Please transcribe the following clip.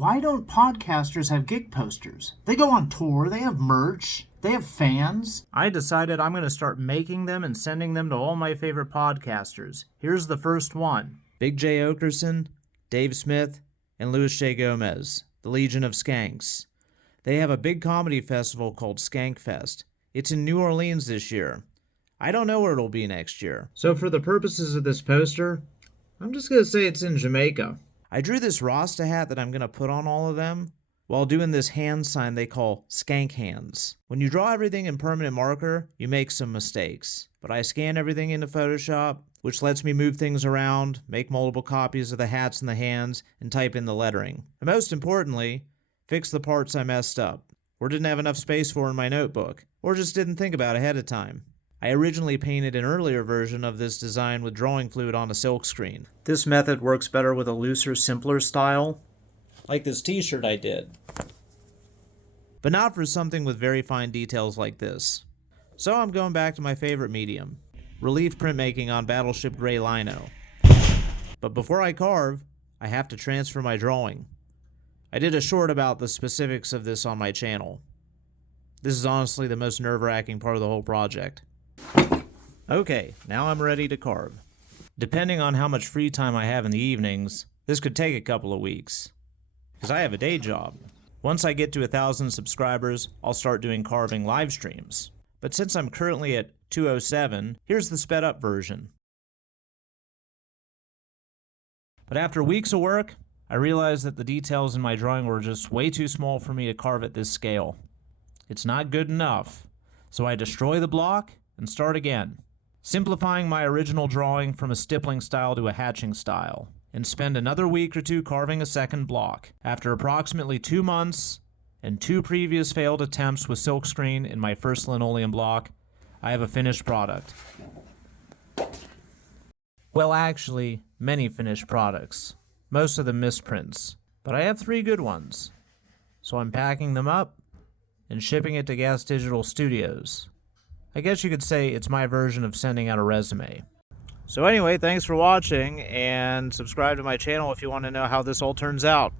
why don't podcasters have gig posters? They go on tour, they have merch, they have fans. I decided I'm going to start making them and sending them to all my favorite podcasters. Here's the first one. Big J. Okerson, Dave Smith, and Louis J. Gomez, the Legion of Skanks. They have a big comedy festival called Skankfest. It's in New Orleans this year. I don't know where it'll be next year. So for the purposes of this poster, I'm just going to say it's in Jamaica. I drew this Rasta hat that I'm going to put on all of them while doing this hand sign they call skank hands. When you draw everything in permanent marker, you make some mistakes. But I scan everything into Photoshop, which lets me move things around, make multiple copies of the hats and the hands, and type in the lettering. And most importantly, fix the parts I messed up, or didn't have enough space for in my notebook, or just didn't think about ahead of time. I originally painted an earlier version of this design with drawing fluid on a silk screen. This method works better with a looser, simpler style, like this t-shirt I did, but not for something with very fine details like this. So I'm going back to my favorite medium, relief printmaking on Battleship Gray Lino. But before I carve, I have to transfer my drawing. I did a short about the specifics of this on my channel. This is honestly the most nerve-wracking part of the whole project. Okay, now I'm ready to carve. Depending on how much free time I have in the evenings, this could take a couple of weeks, because I have a day job. Once I get to 1,000 subscribers, I'll start doing carving live streams. But since I'm currently at 207, here's the sped up version. But after weeks of work, I realized that the details in my drawing were just way too small for me to carve at this scale. It's not good enough, so I destroy the block and start again, simplifying my original drawing from a stippling style to a hatching style, and spend another week or two carving a second block. After approximately 2 months and 2 previous failed attempts with silkscreen in my first linoleum block, I have a finished product. Well, actually, many finished products, most of them misprints, but I have 3 good ones. So I'm packing them up and shipping it to Gas Digital Studios. I guess you could say it's my version of sending out a resume. So anyway, thanks for watching, and subscribe to my channel if you want to know how this all turns out.